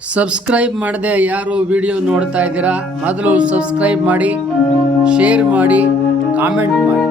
Subscribe ಮಾಡದೆ ಯಾರು video ನೋಡ್ತಾ ಇದ್ದೀರಾ, ಮೊದಲು ಸಬ್ಸ್ಕ್ರೈಬ್ ಮಾಡಿ, ಶೇರ್ ಮಾಡಿ, ಕಾಮೆಂಟ್ ಮಾಡಿ.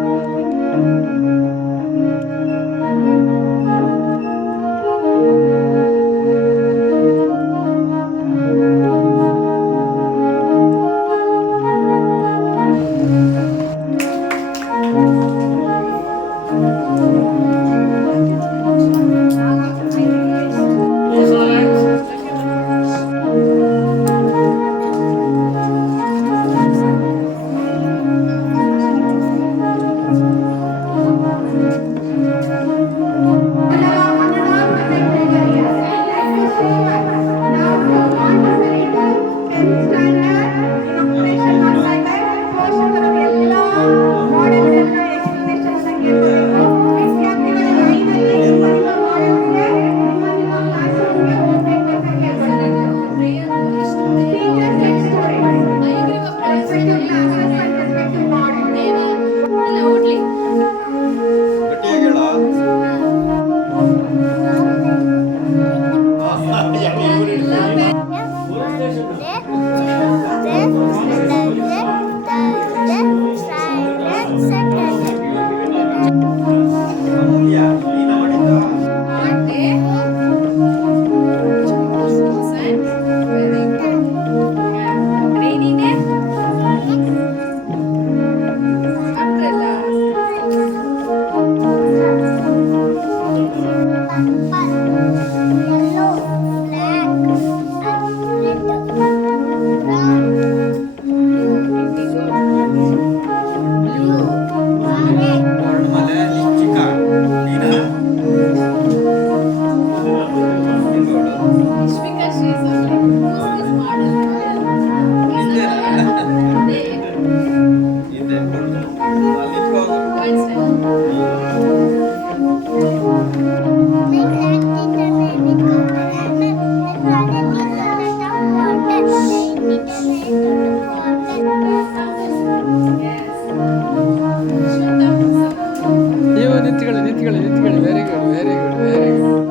ನಿಂತ್ಕೊಳ್ಳಿ. Very good, very good, very good.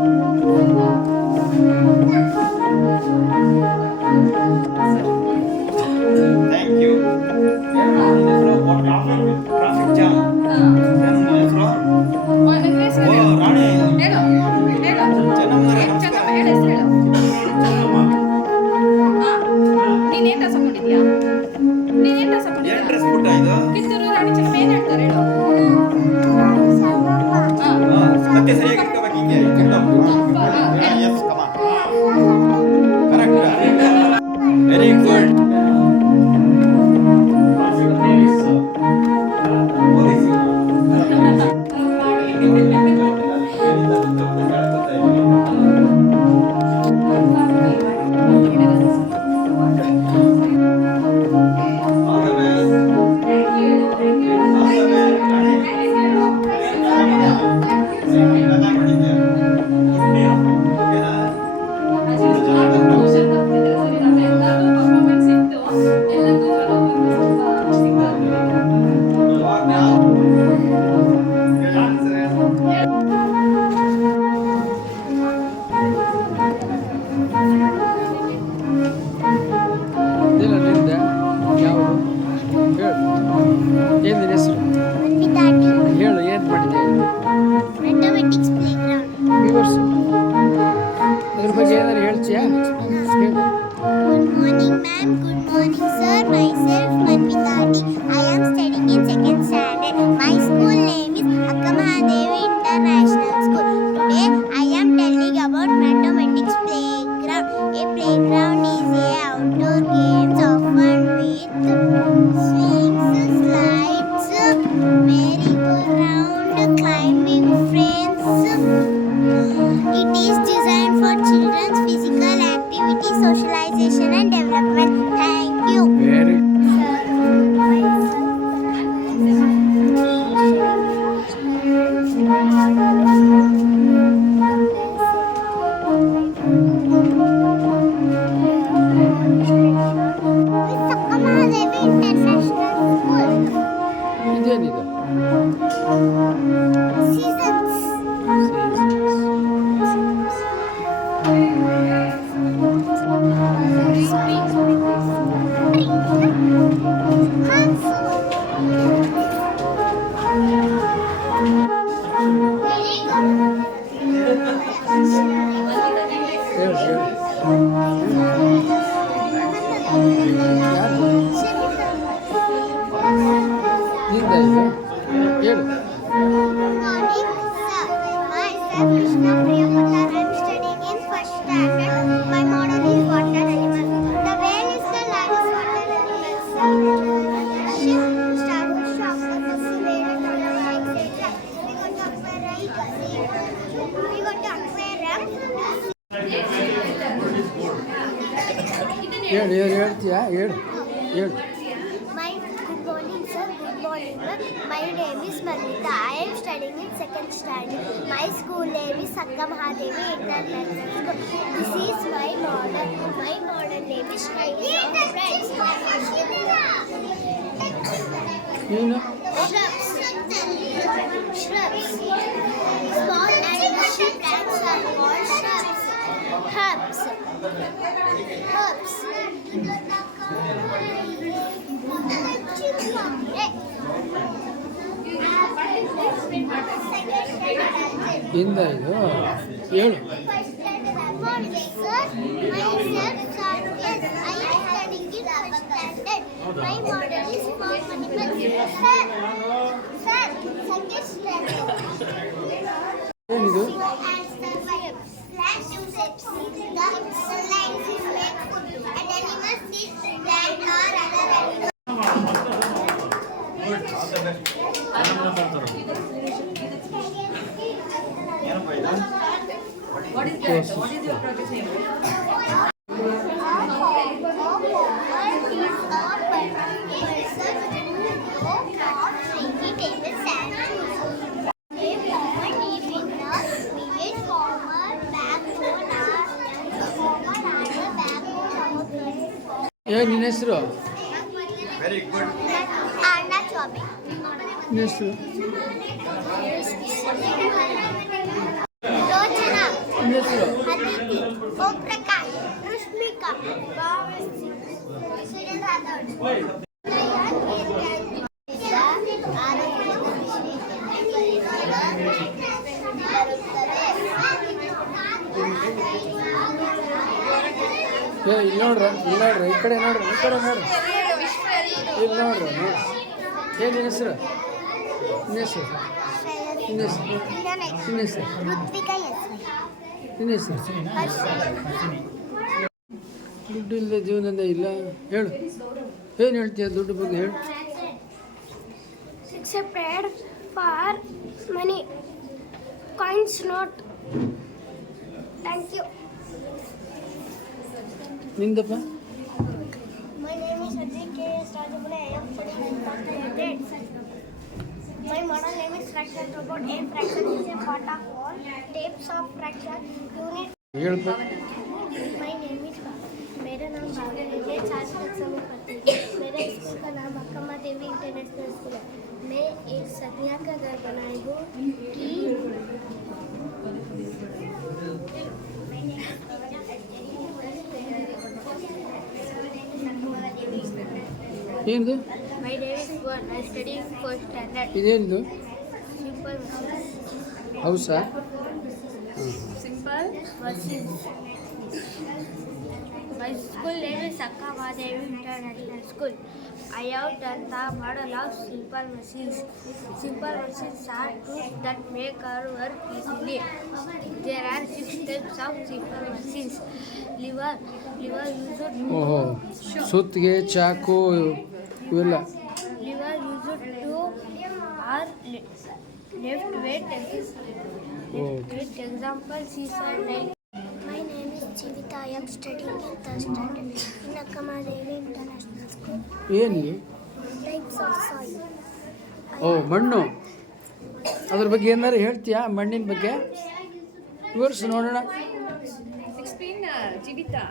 Thank you. Traffic jam. Rani ಮತ್ತೆ ಸರಿಯಾಗಿ ಇಟ್ಕೋಬೇಕು ಹಿಂಗೆ. Yes come on. Correct. Very good. ಹೇಳು, ಏನು ಮಾಡಿದೆ? ಅದ್ರ ಬಗ್ಗೆ ಏನಾದ್ರು ಹೇಳ್ತೀಯಾ? Good morning, ma'am. Good morning, sir. Myself, Manvitati. I am studying in 2nd standard. My school name is Akkamahadevi International School. Today, I am telling about mathematics playground. A playground is a outdoor games often with swings, slides, merry-go-round, climbing frames. It is designed for children's physical activity, socialization and development. Thank you. Very Sir. ಯಾರು ನಿಂದ ಇದು ಹೇಳು. Good morning, sir. Myself Krishna Priya Pottar. I am studying in first standard. My model is water animal. The whale is the largest water animal. Ship, starfish, octopus, whale, dolphin, etc. We go to aquarium. ಹೇಳ್ತೀಯಾ ಹೇಳು ಹೇಳು. Good morning, sir. Good morning, ma'am. My name is Marnita. I am studying in second standard. My school name is Sakka Mahadevi International School. This is my model. My model name is Shiny Friends. ನೀನು Shrubs. Shrubs. Small artificial plants are called shrubs. Herbs. Herbs. ಹಿಂದ ಇದು ಹೇಳು. My model is small animal. Sir, ಏನಿದು? Plants use it. The sunlight is made food. And animals eat plant or other animals. What is your project name? ನಿನ್ನ ಹೆಸರು? Very good. ನಿನ್ನ ಹೆಸರು? Rochana, ನಿನ್ನ ಹೆಸರು? Aditi, Om Prakash, Rushmika, Suren Rathod. ಇಲ್ಲಿ ನೋಡ್ರ ಈ ಕಡೆ ನೋಡ್ರಿ ಇಲ್ಲಿ ನೋಡ್ರಿ ನೋಡಿ. ನಿನ್ನ ಹೆಸರು? ನಿನ್ನ ಹೆಸರು? ನಿನ್ನ ಹೆಸರು? ನಿನ್ನ ಹೆಸರು? Rutvika, yes. ನಿನ್ನ ಹೆಸರು? ದುಡ್ಡು ಇಲ್ಲದೆ ಜೀವನದ ಇಲ್ಲ. ಹೇಳು, ಏನು ಹೇಳ್ತೀಯ ದುಡ್ಡು ಬಗ್ಗೆ ಹೇಳು. Accepted for money, coins, note. Thank you. ನಿಂದಪ್ಪ? My name is Ajay K. Rajamani. I am studying in third grade. My model name is fraction robot. A fraction is a part of all types of fraction unit. ಹೇಳ್ಪ. My name is Baba. मेरा नाम बाबा है. मैं 4th कक्षा में पढ़ती हूँ. मेरे school का नाम अक्कमा देवी इंटरनेशनल स्कूल है. मैं एक सदिया का घर बनाई हूँ कि ಏನಿದು? My name is Juan. I study in 4th standard. ಇದೇನಿದು? Simple machines. ಹೌಸಾ? Simple machines. My school name is Sakka Mahadevi International School. I have done the model of simple machines. Simple machines are tools that make our work easily. There are 6 types of simple machines. Lever used ಓಹೋ, ಸುತ್ತಿಗೆ, ಚಾಕು ಇವೆಲ್ಲ. Lever used to or left weight example seesaw nail. My name is Jivita. I am studying in third standard in Akkama Devi International School. ಏನಿದೆ? Types of soil. ಓ, ಮಣ್ಣು. ಅದ್ರ ಬಗ್ಗೆ ಏನಾರು ಹೇಳ್ತೀಯಾ? ಮಣ್ಣಿನ ಬಗ್ಗೆ ವಿವರಿಸಿ ನೋಡೋಣ. Explain, Jivita.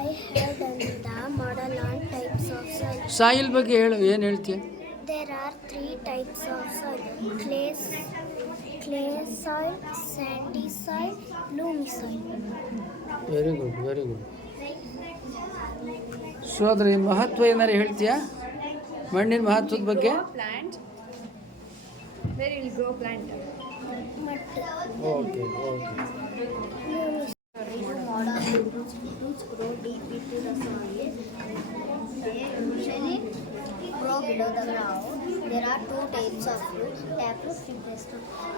I have done the model on types of soil. Soil ಬಗ್ಗೆ ಹೇಳು, ಏನು ಹೇಳ್ತೀಯ? There are 3 types of soil: clay soil, sandy soil, loamy soil. Very good, very good. So ಅದ್ರ ಮಹತ್ವ ಏನಾರು ಹೇಳ್ತೀಯಾ? ಮಣ್ಣಿನ ಮಹತ್ವದ ಬಗ್ಗೆ? Plant. Where you will grow plant? Mud. Okay okay. Loamy model roots grow deep into the soil. They usually grow below the ground. There are two types of fruit.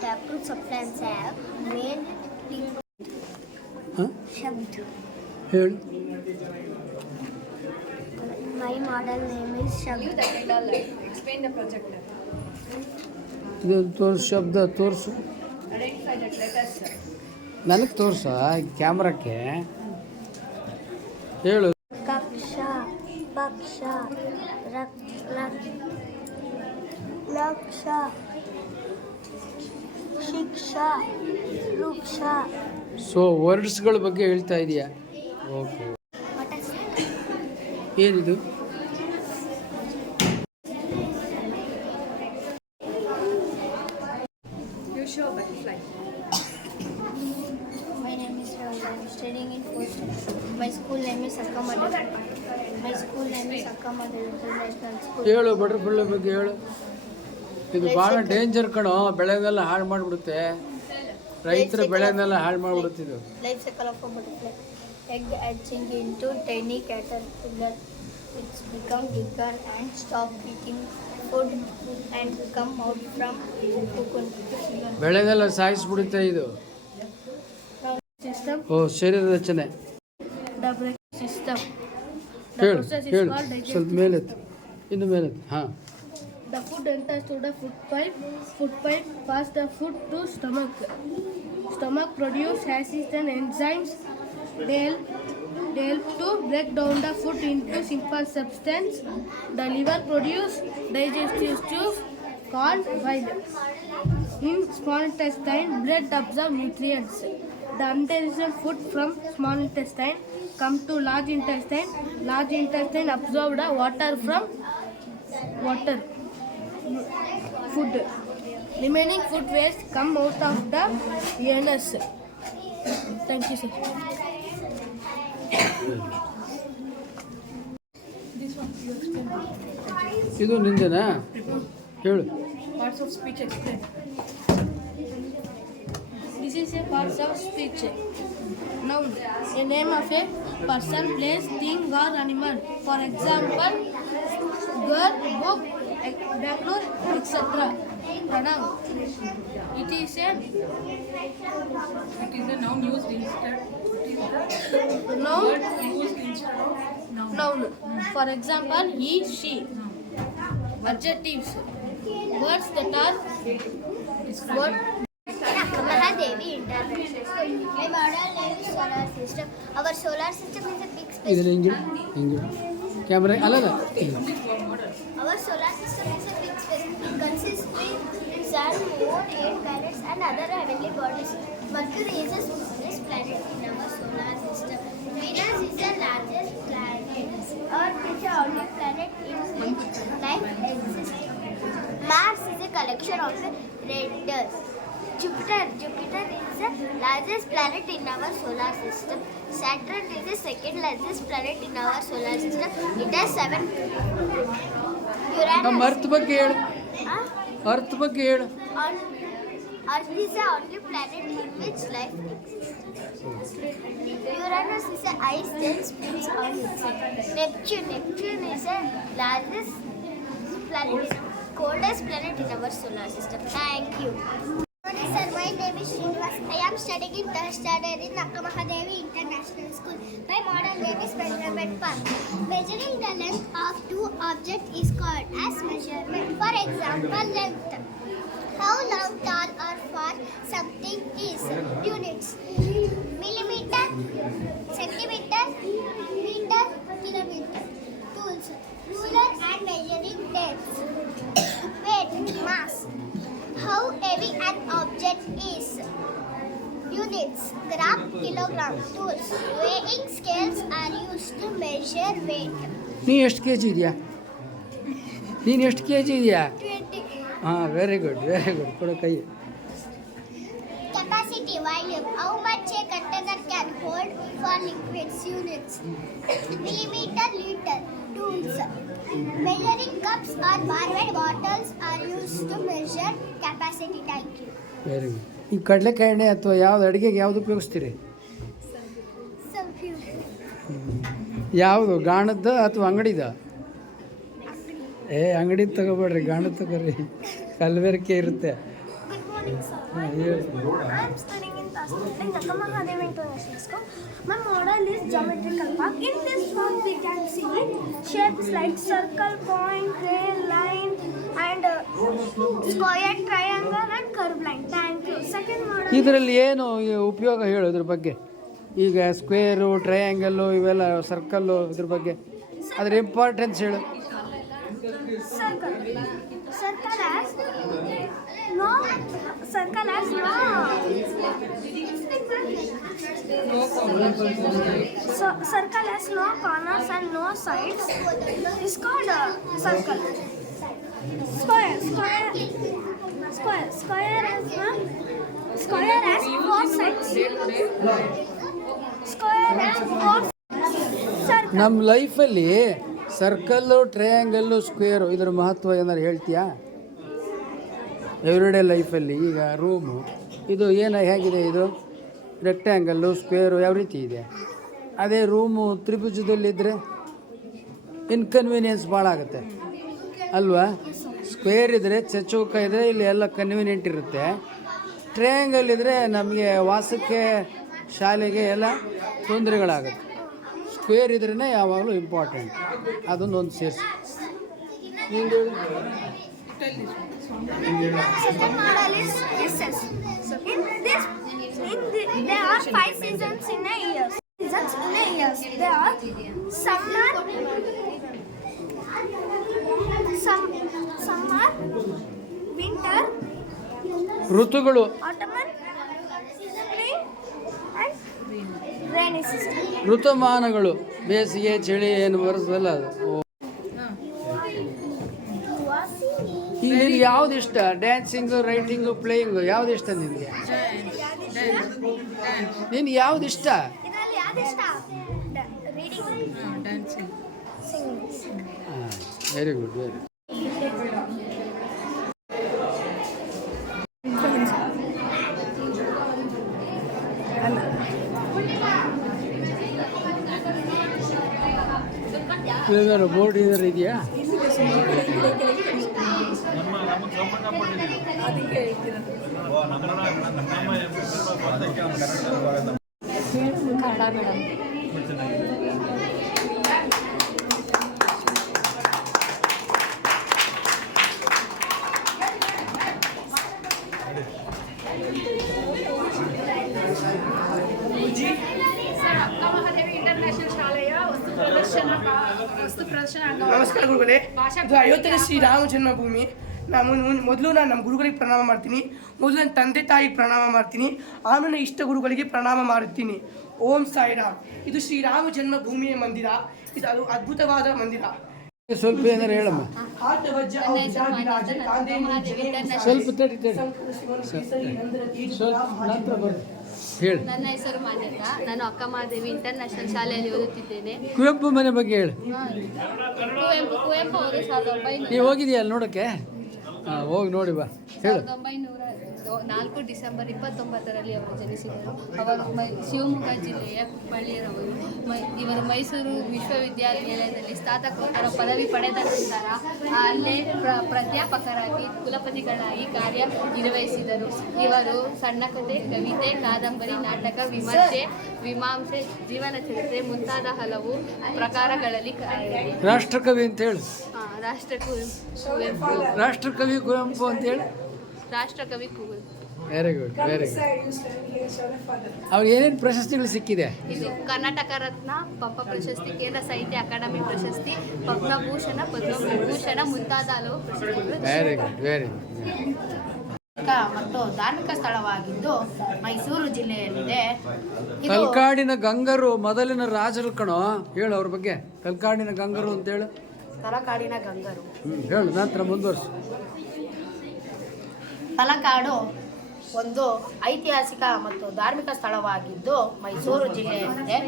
Taproot subplants have main ಹಾಂ shabd. ಹೇಳಿ. My model name is You Shabd. that and all. Explain the project. ಇದು ತೋರಿಸು, ಶಬ್ದ ತೋರಿಸು, Identify that letters. ನನಗೆ ತೋರಿಸ ಕ್ಯಾಮ್ರಕ್ಕೆ ಹೇಳು. Kaksha, Paksha, Laksha, Shiksha, Ruksha. So ವರ್ಡ್ಸ್ಗಳ ಬಗ್ಗೆ ಹೇಳ್ತಾ ಇದೆಯಾ? ಓಕೆ. What is ಏನಿದು? You show butterfly. My name is Ravindra. I am studying in 4th standard. My school name is Akkamadal. My school name is Akkamadal International School. ಹೇಳು, butterfly ಬಗ್ಗೆ ಹೇಳು. ಇದು ಭಾಳ ಡೇಂಜರ್ ಕಣೋ, ಬೆಳೆನೆಲ್ಲ ಹಾಳು ಮಾಡಿಬಿಡುತ್ತೆ. ರೈತರ ಬೆಳೆನೆಲ್ಲ ಹಾಳು ಮಾಡಿಬಿಡುತ್ತಿದ್ದು. Life cycle of a butterfly. Egg hatching into tiny caterpillar, which become bigger and stop eating food and come out from cocoon. ಬೆಳೆನೆಲ್ಲ ಸಾಯಿಸ್ಬಿಡುತ್ತೆ ಇದು. System. ಓ, ಶರೀರ ರಚನೆ The break system. The ಹೇಳು process is ಹೇಳು, called digestion. ಸ್ವಲ್ಪ ಮೇಲೆತ್ತು, ಇನ್ನು ಮೇಲೆತ್ತು. ಹಾಂ, The food enters to the food pipe pass the food to stomach. Stomach produce acids and enzymes. They help to break down the food into simple substance. The liver produce digestive juice called bile. In small intestine, blood absorbs nutrients. The undigested food from small intestine come to large intestine. Large intestine absorb the water from food. Remaining food waste come out of the anus. Thank you, sir. ಇದು ನಿಂದೇನಾ? ಹೇಳು. Parts of speech explain. This is a part of speech. Noun. A name of a person, place, thing or animal. For example, girl, book, Bangalore, etc. Pronoun. It is a noun used instead. noun. Used instead of noun. Noun. For example, he, she. Adjectives. Words that are word. Mahadevi International School. My model name is solar system. Our solar system is a big space. ಇದನ್ನ ಹಿಂಗೆ ಹಿಂಗೆ camera ಅಲ್ಲಲ್ಲ. Our solar system is a big space. It consists of sun, moon, 8 planets, and other heavenly bodies. Mercury is the smallest planet in our solar system. Venus is the largest planet. Earth is the only planet in which life exists. Mars is a collection of red dust. Jupiter is the largest planet in our solar system. Saturn is the second largest planet in our solar system. It has 7. ನಮ್ಮ ಅರ್ಥ ಬಗ್ಗೆ ಹೇಳು, ಅರ್ಥ ಬಗ್ಗೆ ಹೇಳು. Earth is the only planet in which life exists. Uranus is the ice that spins on itself. Neptune is the largest planet, coldest planet in our solar system. Thank you. Sir, my name is Srinivas. I am studying in 3rd standard in Akkamahadevi International School. My model name is Measurement Park. Measuring the length of two objects is called as measurement. For example, length. How long, tall or far something is. Units. Millimeter, centimeter, meter, kilometer. Tools. Ruler and measuring tapes. Weight, mass. How heavy an object is. Units, gram, kilogram. Tools. Weighing scales are used to measure weight. ನೀ ಎಷ್ಟು K G ಇದೆಯಾ? ನೀನು ಎಷ್ಟು K G ಇದೆಯಾ? 20. ಹಾಂ, very good ಕೊಡು ಕೈ. Capacity, volume. How much a container can hold for liquids. Units. Millimeter, liter. Tools. Measuring cups or barbed bottles are used to measure capacity. Thank you. Very good. ಈ ಕಡಲೆಕಾಯಿ ಎಣ್ಣೆ ಅಥವಾ ಯಾವ್ದು ಅಡುಗೆಗೆ ಯಾವ್ದು ಉಪಯೋಗಿಸ್ತೀರಿ? So, ಯಾವುದು ಗಾಣದ ಅಥವಾ ಅಂಗಡಿದ? ಅಂಗಡಿ ತಗೋಬೇಡ್ರಿ, ಗಾಣದ ತಗೋರಿ, ಕಲಬೆರಕೆ ಇರುತ್ತೆ. Good morning, sir. ಹಾಂ, ಹೇಳಿ. I am studying in Akka Mahadevi International School. My model is geometrical park. In this park, we can see shapes like circle, point, rail, line, and square, triangle, and curved line. Thank you. Second model. ಇದರಲ್ಲಿ ಏನು ಉಪಯೋಗ ಹೇಳೋದ್ರ ಬಗ್ಗೆ? ಈಗ square, triangle, ಇವೆಲ್ಲ circle, ಇದ್ರ ಬಗ್ಗೆ ಅದ್ರ importance ಹೇಳು. Circle. Circle has no. Circle has no. So circle has no corners and no sides. It's called a circle. Square. Square has four sides. Square has four. Circle. ನಮ್ಮ ಲೈಫಲ್ಲಿ circle, triangle, square ಇದರ ಮಹತ್ವ ಏನಾದ್ರು ಹೇಳ್ತೀಯಾ? Everyday ಲೈಫಲ್ಲಿ ಈಗ room ಇದು ಹೇಗಿದೆ? ಇದು ರೆಕ್ಟ್ಯಾಂಗಲ್ಲು, ಸ್ಕ್ವೇರು ಯಾವ ರೀತಿ ಇದೆ. ಅದೇ ರೂಮು ತ್ರಿಭುಜದಲ್ಲಿದ್ದರೆ ಇನ್ಕನ್ವೀನಿಯನ್ಸ್ ಭಾಳ ಆಗುತ್ತೆ ಅಲ್ವಾ? ಸ್ಕ್ವೇರ್ ಇದ್ದರೆ, ಚೌಕ ಇದ್ದರೆ ಇಲ್ಲಿ ಎಲ್ಲ ಕನ್ವೀನಿಯೆಂಟ್ ಇರುತ್ತೆ. ಟ್ರಯಾಂಗಲ್ ಇದ್ದರೆ ನಮಗೆ ವಾಸಕ್ಕೆ, ಶಾಲೆಗೆ ಎಲ್ಲ ತೊಂದರೆಗಳಾಗುತ್ತೆ. ಸ್ಕ್ವೇರ್ ಇದ್ರೇ ಯಾವಾಗಲೂ ಇಂಪಾರ್ಟೆಂಟ್. ಅದೊಂದು ಸೇರಿಸಿ. Second model is SS. There are 5 seasons in a year. There are summer, winter, ಋತುಗಳು, autumn, spring, and rainy season. ಋತುಮಾನಗಳು, ಬೇಸಿಗೆ, ಚಳಿ ಏನು ಬರ್ತದಲ್ಲ ಅದು. ಈಗ ನಿನ್ಗೆ ಯಾವ್ದು ಇಷ್ಟ? ಡ್ಯಾನ್ಸಿಂಗು, ರೈಟಿಂಗು, ಪ್ಲೇಯಿಂಗು ಯಾವ್ದು ಇಷ್ಟ ನಿನಗೆ? ನಿನ್ಗೆ ಯಾವ್ದು ಇಷ್ಟ? ಇದರಲ್ಲಿ ಯಾವ್ದು ಇಷ್ಟ? Reading, Dancing. Singing. Very good, very ಏನಾದ್ರು ಬೋರ್ಡ್ ಏನಾರು ಇದೆಯಾ? ಕನ್ನಡ ಮೇಡಮ್. ಅಕ್ಕ ಮಹಾದೇವಿ ಇಂಟರ್ನ್ಯಾಷನಲ್ ಶಾಲೆಯ ವಸ್ತು ಪ್ರದರ್ಶನ ನಮಸ್ಕಾರ ಗುರುಗಳೇ. ಇದು ಅಯೋಧ್ಯೆ ಶ್ರೀರಾಮ ಜನ್ಮಭೂಮಿ. ಮೊದಲು ನಾನು ನಮ್ಮ ಗುರುಗಳಿಗೆ ಪ್ರಣಾಮ ಮಾಡ್ತೀನಿ. ಮೊದಲು ನನ್ನ ತಂದೆ ತಾಯಿಗೆ ಪ್ರಣಾಮ ಮಾಡ್ತೀನಿ. ಆಮೇಲೆ ಇಷ್ಟ ಗುರುಗಳಿಗೆ ಪ್ರಣಾಮ ಮಾಡುತ್ತೀನಿ. ಓಂ ಸಾಯಿರಾಮ್. ಇದು ಶ್ರೀರಾಮ ಜನ್ಮಭೂಮಿಯ ಮಂದಿರ. ಇದು ಅದು ಅದ್ಭುತವಾದ ಮಂದಿರ. ಸ್ವಲ್ಪ ಏನಾರು ಹೇಳಮ್ಮ. ಸ್ವಲ್ಪ ತಡಿ ಸ್ವಲ್ಪ ನಂತರ ಬರ್ರಿ ಹೇಳಿ. ನನ್ನ ಹೆಸರು ಮಾನ್ಯತಾ. ನಾನು ಅಕ್ಕ ಮಹಾದೇವಿ ಇಂಟರ್ನ್ಯಾಷನಲ್ ಶಾಲೆಯಲ್ಲಿ ಓದುತ್ತಿದ್ದೇನೆ. ಕುವೆಂಪು ಮನೆ ಬಗ್ಗೆ ಹೇಳು. ಕುವೆಂಪು ಅವರು 1904 ನೀವು ಹೋಗಿದೆಯಾ ಅಲ್ಲಿ ನೋಡೋಕ್ಕೆ? ಹಾಂ, ಹೋಗಿ ನೋಡಿ ಬಾ, ಹೇಳು. 1904 ಡಿಸೆಂಬರ್ 29ರಲ್ಲಿ ಅವರು ಜನಿಸಿದರು. ಅವರು ಶಿವಮೊಗ್ಗ ಜಿಲ್ಲೆಯ ಕುಪ್ಪಳ್ಳಿಯರವರು. ಇವರು ಮೈಸೂರು ವಿಶ್ವವಿದ್ಯಾನಿಲಯದಲ್ಲಿ ಸ್ನಾತಕೋತ್ತರ ಪದವಿ ಪಡೆದ ನಂತರ ಅಲ್ಲೇ ಪ್ರಾಧ್ಯಾಪಕರಾಗಿ ಕುಲಪತಿಗಳಾಗಿ ಕಾರ್ಯನಿರ್ವಹಿಸಿದರು. ಇವರು ಸಣ್ಣ ಕಥೆ, ಕವಿತೆ, ಕಾದಂಬರಿ, ನಾಟಕ, ಮೀಮಾಂಸೆ, ಜೀವನ ಚರಿತ್ರೆ ಮುಂತಾದ ಹಲವು ಪ್ರಕಾರಗಳಲ್ಲಿ ರಾಷ್ಟ್ರಕವಿ ಅಂತ ಹೇಳು. ರಾಷ್ಟ್ರಕವಿ ಕುವೆಂಪು ಅಂತ ಹೇಳಿ. ರಾಷ್ಟ್ರಕವಿ Kuvempu. Very good, very good. ಅವ್ರಿಗೆ ಏನೇನು ಪ್ರಶಸ್ತಿಗಳು ಸಿಕ್ಕಿದೆ? ಇದು ಕರ್ನಾಟಕ ರತ್ನ, ಪಂಪ ಪ್ರಶಸ್ತಿ, ಕೇಂದ್ರ ಸಾಹಿತ್ಯ ಅಕಾಡೆಮಿ ಪ್ರಶಸ್ತಿ, ಪದ್ಮಭೂಷಣ, ಪದ್ಮವಿಭೂಷಣ ಮುಂತಾದ ಹಲವು ಪ್ರಶಸ್ತಿಗಳು. Very good, very good. ಮತ್ತು ಧಾರ್ಮಿಕ ಸ್ಥಳವಾಗಿದ್ದು ಮೈಸೂರು ಜಿಲ್ಲೆಯಲ್ಲಿದೆ. ತಲಕಾಡಿನ ಗಂಗರು ಮೊದಲಿನ ರಾಜರು ಕಣೋ, ಹೇಳು ಅವ್ರ ಬಗ್ಗೆ. ತಲಕಾಡಿನ ಗಂಗರು ಅಂತ ಹೇಳು. ತಲಕಾಡಿನ ಗಂಗರು ಹೇಳು, ನಂತರ ಮುಂದುವರ್ಸು. ತಲಕಾಡು ಒಂದು ಐತಿಹಾಸಿಕ ಮತ್ತು ಧಾರ್ಮಿಕ ಸ್ಥಳವಾಗಿದ್ದು ಮೈಸೂರು ಜಿಲ್ಲೆಯಲ್ಲಿದೆ.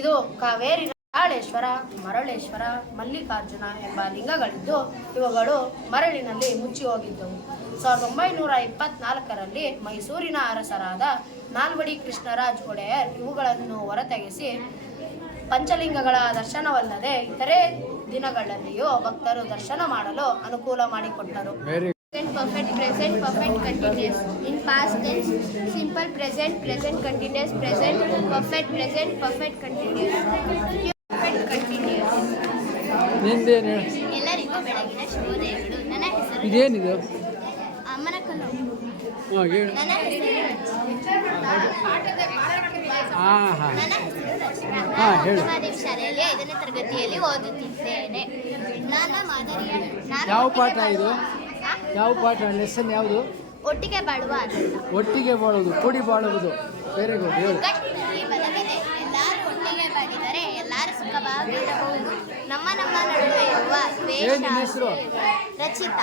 ಇದು ಕಾವೇರಿ, ಕಾಳೇಶ್ವರ, ಮರಳೇಶ್ವರ, ಮಲ್ಲಿಕಾರ್ಜುನ ಎಂಬ ಲಿಂಗಗಳಿದ್ದು ಇವುಗಳು ಮರಳಿನಲ್ಲಿ ಮುಚ್ಚಿ ಹೋಗಿದ್ದವು. 1924ರಲ್ಲಿ ಮೈಸೂರಿನ ಅರಸರಾದ ನಾಲ್ವಡಿ ಕೃಷ್ಣರಾಜ ಒಡೆಯರ್ ಇವುಗಳನ್ನು ಹೊರತೆಗೆಸಿ ಪಂಚಲಿಂಗಗಳ ದರ್ಶನವಲ್ಲದೆ ಇತರೆ ದಿನಗಳಲ್ಲಿಯೂ ಭಕ್ತರು ದರ್ಶನ ಮಾಡಲು ಅನುಕೂಲ ಮಾಡಿಕೊಟ್ಟರು. Very Perfect present, perfect continuous. In past tense, simple present, present continuous, present, perfect present, perfect continuous. Perfect continuous. ನಿಂದೇನು ಹೇಳು. ಎಲ್ಲರಿಗೂ ಬೆಳಗಿನ ಶುಭೋದಯಗಳು. ನನ್ನ ಹೆಸರು ಇದೇನಿದು? ಅಮ್ಮನ ಕಲ್ಲು. ಹಾಂ ಹೇಳು. ನನ್ನ ಹೆಸರು ಹಾಂ ಹಾಂ ನನ್ನ ಹೆಸರು ರಚನಾ. ಹಾ, ನಾನು ಹೇಳು. ಮಹಾದೇವ್ ಶಾಲೆಯಲ್ಲಿ 5ನೇ ತರಗತಿಯಲ್ಲಿ ಓದುತ್ತಿದ್ದೇನೆ. ನನ್ನ ಮಾದರಿಯ ಯಾವ ಪಾಠ ಇದು? ಯಾವ ಪಾಠ? ಲೆಸನ್ ಯಾವುದು? ಒಟ್ಟಿಗೆ ಬಾಳುವ ಆನಂದ. ಒಟ್ಟಿಗೆ ಬಾಳುವುದು, ಕೂಡಿ ಬಾಳುವುದು. ವೆರಿ ಗುಡ್, ಹೇಳು. ಒಗ್ಗಟ್ಟಿನಲ್ಲಿ ಬಲವಿದೆ. ಎಲ್ಲರೂ ಒಟ್ಟಿಗೆ ಬಾಳಿದರೆ ಎಲ್ಲರೂ ಸುಖವಾಗಿರಬಹುದು. ನಮ್ಮ ನಡುವೆ ಇರುವ ಏನ್ ನಿನ್ನ ಹೆಸರು? ರಚಿತ.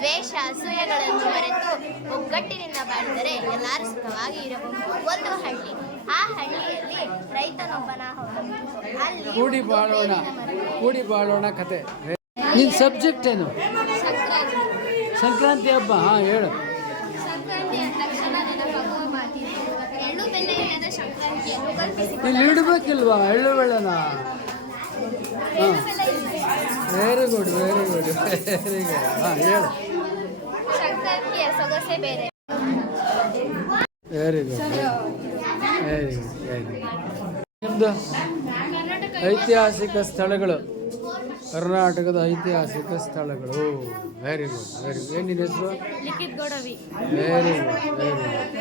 ದ್ವೇಷ ಅಸೂಯೆಗಳನ್ನು ಮರೆತು ಒಗ್ಗಟ್ಟಿನಿಂದ ಬಾಳಿದರೆ ಎಲ್ಲರೂ ಸುಖವಾಗಿ ಇರಬಹುದು. ಒಂದು ಹಳ್ಳಿ. ಆ ಹಳ್ಳಿಯಲ್ಲಿ ರೈತನೊಬ್ಬನ ಹೊಲ. ಅಲ್ಲಿ ಕೂಡಿ ಬಾಳೋಣ, ಕೂಡಿ ಬಾಳೋಣ ಕತೆ. ನಿನ್ನ ಸಬ್ಜೆಕ್ಟ್ ಏನು? ಸಂಕ್ರಾಂತಿ. ಸಂಕ್ರಾಂತಿ ಹಬ್ಬ. ಹಾಂ ಹೇಳು. ಸಂಕ್ರಾಂತಿ ಅಂದ ತಕ್ಷಣ ನೆನಪಾಗುವ ಮಾತಿದೆ. ಎಳ್ಳು ಬೆಲ್ಲ ಇಲ್ಲದ ಸಂಕ್ರಾಂತಿಯನ್ನು ಕಲ್ಪಿಸಿಕೊಳ್ಳ. ಇಲ್ಲಿ ಇಡಬೇಕಿಲ್ವಾ ಎಳ್ಳು ಬೆಳ್ಳನ? ಹಾಂ, very good, very good, very good. ಹಾಂ ಹೇಳು. ಸಂಕ್ರಾಂತಿಯ ಸೊಗಸೆ ಬೇರೆ. Very good, very good, very good. ನಿಮ್ಮದು ಐತಿಹಾಸಿಕ ಸ್ಥಳಗಳು, ಕರ್ನಾಟಕದ ಐತಿಹಾಸಿಕ ಸ್ಥಳಗಳು. Very good, very good. ಏನು ನಿನ್ನ ಹೆಸರು? ಲಿಖಿತ್ ಗೌಡವಿ. Very good, very good.